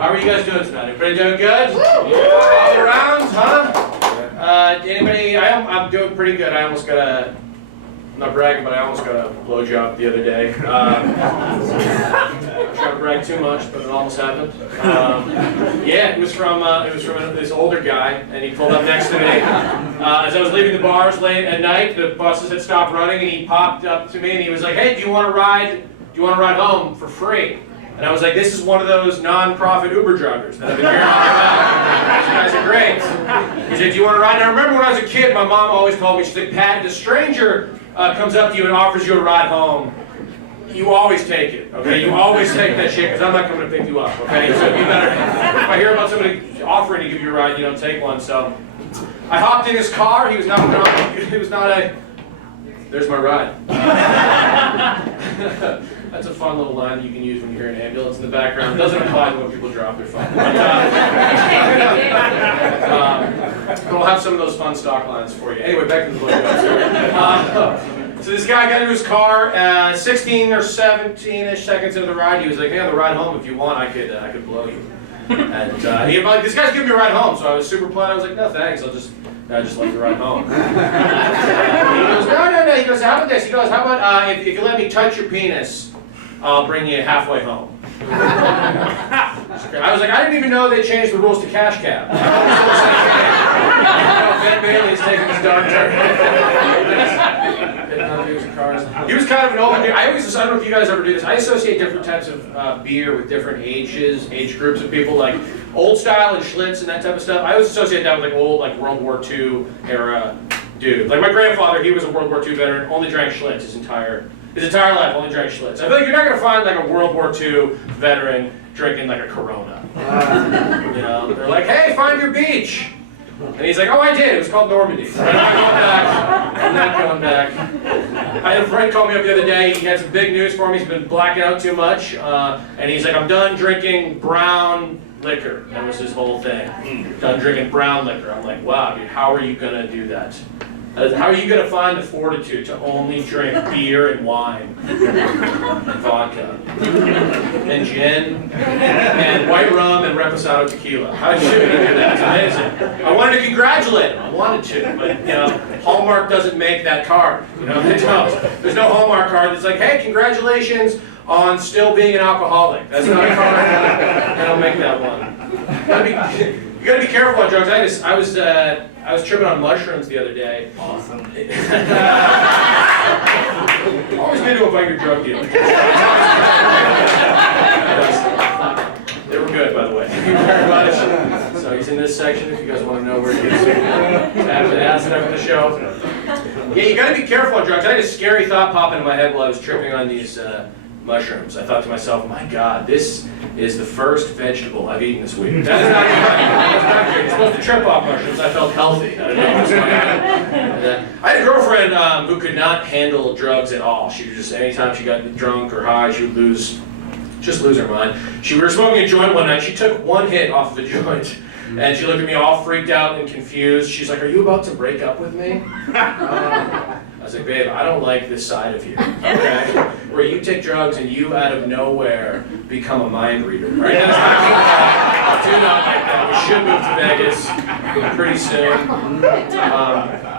How are you guys doing tonight? Everybody doing good? All around, huh? Anybody? I'm doing pretty good. I'm not bragging, but I almost got a blowjob the other day. I'm not trying to brag too much, but it almost happened. Yeah, it was from this older guy, and he pulled up next to me. As I was leaving the bars late at night, the buses had stopped running, and he popped up to me, and he was like, "Hey, do you want to ride home for free?" And I was like, "This is one of those non-profit Uber drivers that I've been hearing all about. These guys are great." He said, "Do you want to ride?" And I remember when I was a kid, my mom always told me, she's like, "Pat, the stranger comes up to you and offers you a ride home, you always take it, okay? You always take that shit, because I'm not coming to pick you up, okay? So you better, if I hear about somebody offering to give you a ride, you don't take one." So I hopped in his car. He was not a, "There's my ride." That's a fun little line you can use when you hear an ambulance in the background. It doesn't apply to when people drop their phone. But we'll have some of those fun stock lines for you. Anyway, back to the blowjob. So this guy got into his car, 16 or 17-ish seconds into the ride. He was like, "Hey, on the ride home, if you want, I could blow you." And this guy's giving me a ride home, so I was super polite. I was like, "No, thanks. I just like to ride home." He goes, No. He goes, "How about this?" He goes, "How about if you let me touch your penis, I'll bring you halfway home." I was like, I didn't even know they changed the rules to cash cab. Ben Bailey's taking this dark turn. He was kind of an older dude. I don't know if you guys ever do this. I associate different types of beer with different age groups of people, like old style and Schlitz and that type of stuff. I always associate that with like old, like World War II era dude. Like my grandfather, he was a World War II veteran, only drank Schlitz his entire life, only drank Schlitz. I feel like you're not going to find like a World War II veteran drinking like a Corona. You know, they're like, "Hey, find your beach." And he's like, "Oh, I did. It was called Normandy. I'm not going back. I'm not going back." I had a friend call me up the other day. He had some big news for me. He's been blacking out too much. And he's like, "I'm done drinking brown liquor." That was his whole thing. Done drinking brown liquor. I'm like, wow, dude, how are you going to do that? How are you going to find the fortitude to only drink beer and wine and vodka and gin and white rum and reposado tequila? How did you do that? It's amazing. I wanted to congratulate him. I wanted to, but Hallmark doesn't make that card. They don't. There's no Hallmark card that's like, "Hey, congratulations on still being an alcoholic." That's not a card. They don't make that one. You gotta be careful on drugs. I was tripping on mushrooms the other day. Awesome. Always good to invite your drug dealer. They were good, by the way. Thank you very much. So he's in this section if you guys want to know where he is. After the show. Yeah, you gotta be careful on drugs. I had a scary thought pop into my head while I was tripping on these mushrooms. I thought to myself, my God, this is the first vegetable I've eaten this week. That is not good. That's not good. You're supposed to trip off mushrooms. I felt healthy. I don't know what's going on. I had a girlfriend who could not handle drugs at all. She would just, anytime she got drunk or high, she would just lose her mind. We were smoking a joint one night. She took one hit off of a joint, and she looked at me all freaked out and confused. She's like, "Are you about to break up with me?" I was like, "Babe, I don't like this side of you, okay? Where you take drugs and you, out of nowhere, become a mind reader, right? That's not do not like that. We should move to Vegas pretty soon."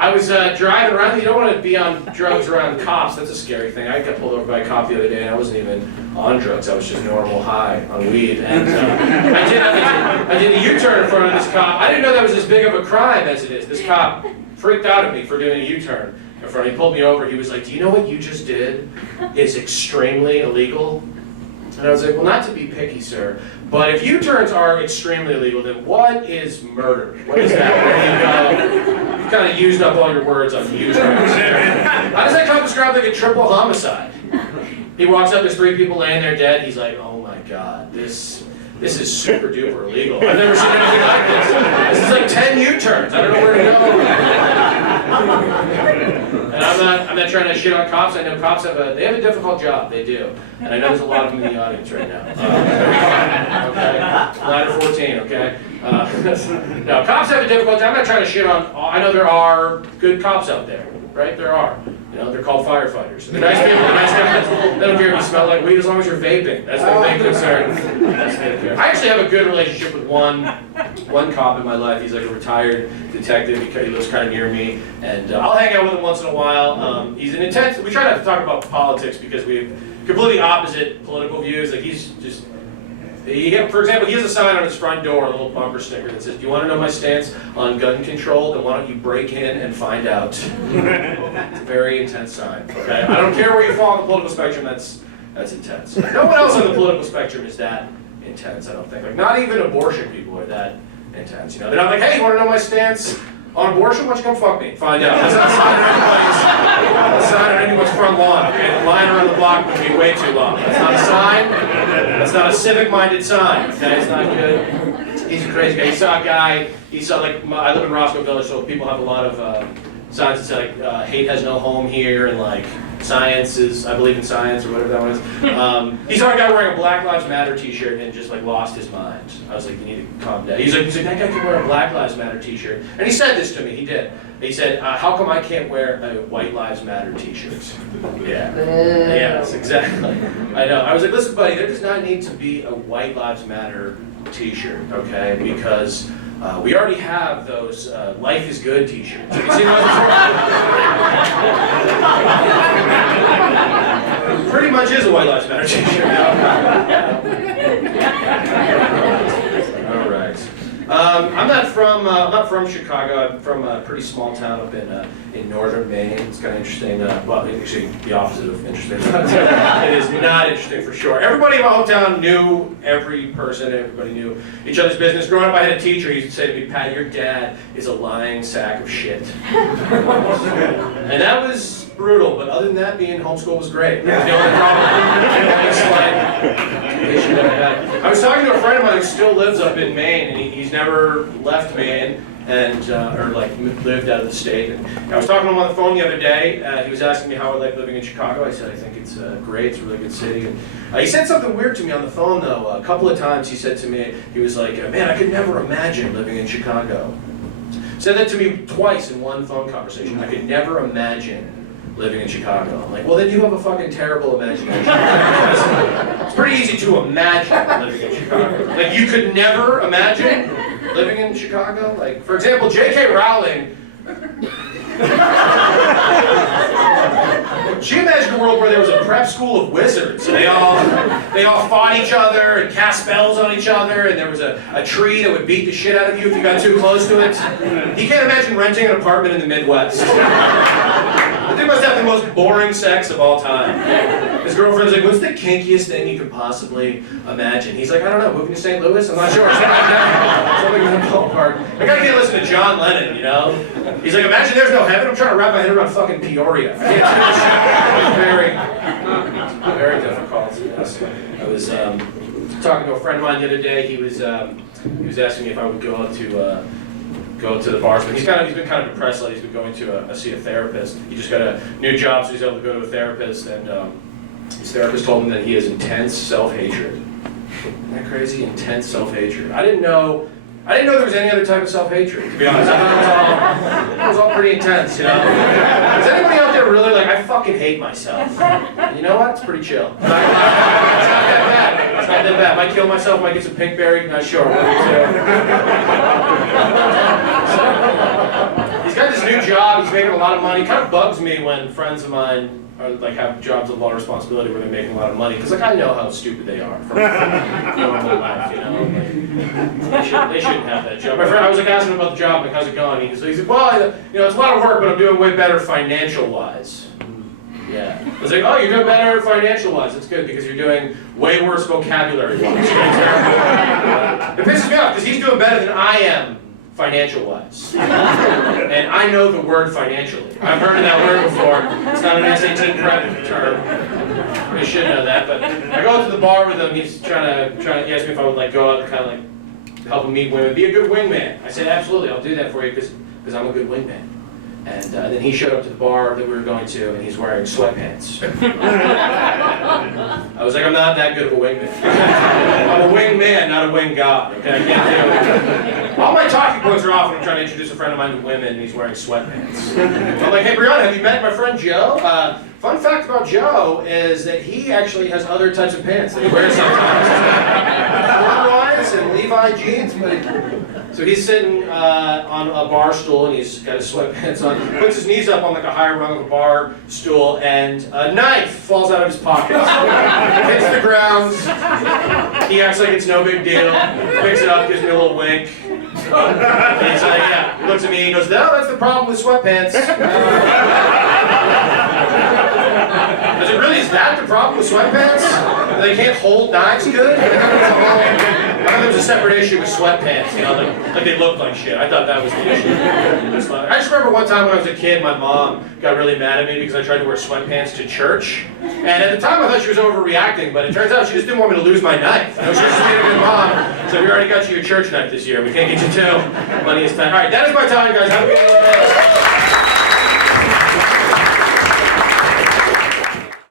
I was driving around. You don't want to be on drugs around cops. That's a scary thing. I got pulled over by a cop the other day, and I wasn't even on drugs. I was just normal high on weed. And I did a U-turn in front of this cop. I didn't know that was as big of a crime as it is. This cop freaked out at me for doing a U-turn. He pulled me over. He was like, "Do you know what you just did is extremely illegal?" And I was like, "Well, not to be picky, sir, but if U-turns are extremely illegal, then what is murder? What is that?" You've kind of used up all your words on U-turns. How does that cop describe like a triple homicide? He walks up, there's 3 people laying there dead. He's like, "Oh my God, this is super duper illegal. I've never seen anything like this. This is like 10 U-turns. I don't know where to go." And I'm not trying to shit on cops. I know cops have a difficult job. They do. And I know there's a lot of them in the audience right now. Okay? Ladder 14, okay? No, cops have a difficult job. I'm not trying to shit on, I know there are good cops out there, right? There are. You know, they're called firefighters. They're nice people, they're nice guys. They don't care if you smell like weed as long as you're vaping. That's their big concern. I actually have a good relationship with one cop in my life. He's like a retired detective. He lives kind of near me, and I'll hang out with him once in a while. He's an intense. We try not to talk about politics because we have completely opposite political views. Like he's just. For example, he has a sign on his front door, a little bumper sticker that says, "Do you want to know my stance on gun control? Then why don't you break in and find out?" It's a very intense sign. Okay, I don't care where you fall on the political spectrum. That's intense. No one else on the political spectrum is that intense. I don't think. Like not even abortion people are that intense. You know, they're not like, "Hey, you want to know my stance on abortion? Why don't you come fuck me? Find out." That's not a sign on anyone's front lawn. Okay, the line around the block would be way too long. That's not a sign. That's not a civic-minded sign. Okay, it's not good. He's a crazy guy. He saw a guy. He saw like I live in Roscoe Village, so people have a lot of signs that say like "hate has no home here" and like "science is I believe in science" or whatever that one is. He saw a guy wearing a Black Lives Matter T-shirt and just like lost his mind. I was like, "You need to calm down." He's like, "That guy can wear a Black Lives Matter T-shirt," and he said this to me. He did. He said, "How come I can't wear a White Lives Matter T-shirt?" Yeah. Yes, exactly. I know. I was like, "Listen, buddy, there does not need to be a White Lives Matter T-shirt, okay? Because we already have those Life is Good T-shirts. Have you seen those before?" Pretty much is a White Lives Matter T-shirt. All right. I'm not from Chicago. I'm from a pretty small town up in northern Maine. It's kind of interesting. Well, actually, the opposite of interesting. It is not interesting for sure. Everybody in my hometown knew every person. Everybody knew each other's business. Growing up, I had a teacher. He used to say to me, "Pat, your dad is a lying sack of shit." And that was brutal. But other than that, being homeschooled was great. That was the only problem. The only slight issue that I had. I was talking to a friend of mine who still lives up in Maine, and he's never left Maine, and or like lived out of the state. And I was talking to him on the phone the other day. He was asking me how I like living in Chicago. I said I think it's great. It's a really good city. And he said something weird to me on the phone though. A couple of times he said to me, he was like, "Man, I could never imagine living in Chicago." Said that to me twice in one phone conversation. I could never imagine living in Chicago. I'm like, well, then you have a fucking terrible imagination. It's pretty easy to imagine living in Chicago. Like, you could never imagine living in Chicago? Like, for example, J.K. Rowling, she imagined a world where there was a prep school of wizards. They all fought each other and cast spells on each other, and there was a tree that would beat the shit out of you if you got too close to it. He can't imagine renting an apartment in the Midwest. They must have the most boring sex of all time. His girlfriend's like, "What's the kinkiest thing you could possibly imagine?" He's like, "I don't know, moving to St. Louis? I'm not sure." Something in the ballpark. I gotta get listen to John Lennon, you know? He's like, "Imagine there's no heaven." I'm trying to wrap my head around fucking Peoria. I can't do this shit. Very difficult. Yes. I was talking to a friend of mine the other day. He was asking me if I would go to the bars, but he's been kind of depressed lately. He's been going to see a therapist. He just got a new job, so he's able to go to a therapist, and his therapist told him that he has intense self-hatred. Isn't that crazy? Intense self-hatred. I didn't know there was any other type of self-hatred, to be honest. I thought it was all pretty intense, you know? Is anybody out there really like, I fucking hate myself? You know what? It's pretty chill. It's not that bad. It's not that bad. Might kill myself, might get some pinkberry, not sure. He's got this new job, he's making a lot of money. It kind of bugs me when friends of mine are, like, have jobs of a lot of responsibility where they're making a lot of money, because like I know how stupid they are from normal life, you know. Like, they shouldn't have that job. My friend, I was like asking him about the job, like, how's it going? He said, well, you know, it's a lot of work, but I'm doing way better financial wise. Yeah. I was like, oh, you're doing better financial wise. That's good because you're doing way worse vocabulary wise. It pisses me off because he's doing better than I am financial wise. And I know the word financially. I've heard of that word before. It's not an SAT prep term. I should know that. But I go out to the bar with him. He's trying to he asked me if I would like go out and kind of like help him meet women, be a good wingman. I said, absolutely, I'll do that for you because I'm a good wingman. And then he showed up to the bar that we were going to, and he's wearing sweatpants. I was like, I'm not that good of a wingman. I'm a wingman, not a wing god. Okay, I can't do it. All my talking points are off when I'm trying to introduce a friend of mine to women, and he's wearing sweatpants. I'm like, hey, Brianna, have you met my friend Joe? Fun fact about Joe is that he actually has other types of pants that he wears sometimes. Corduroys and Levi jeans, but so he's sitting on a bar stool and he's got his sweatpants on, puts his knees up on like a higher rung of a bar stool, and a knife falls out of his pocket. Hits the ground. He acts like it's no big deal. Picks it up, gives me a little wink. And he's like, yeah, looks at me, he goes, no, that's the problem with sweatpants. Is it really, is that the problem with sweatpants? They can't hold knives good? I thought there was a separate issue with sweatpants, you know, like they look like shit. I thought that was the issue. I just remember one time when I was a kid, my mom got really mad at me because I tried to wear sweatpants to church. And at the time I thought she was overreacting, but it turns out she just didn't want me to lose my knife. You know, she was just being a good mom. So we already got you your church knife this year. We can't get you two. Money is time. All right, that is my time, guys. Have a good day.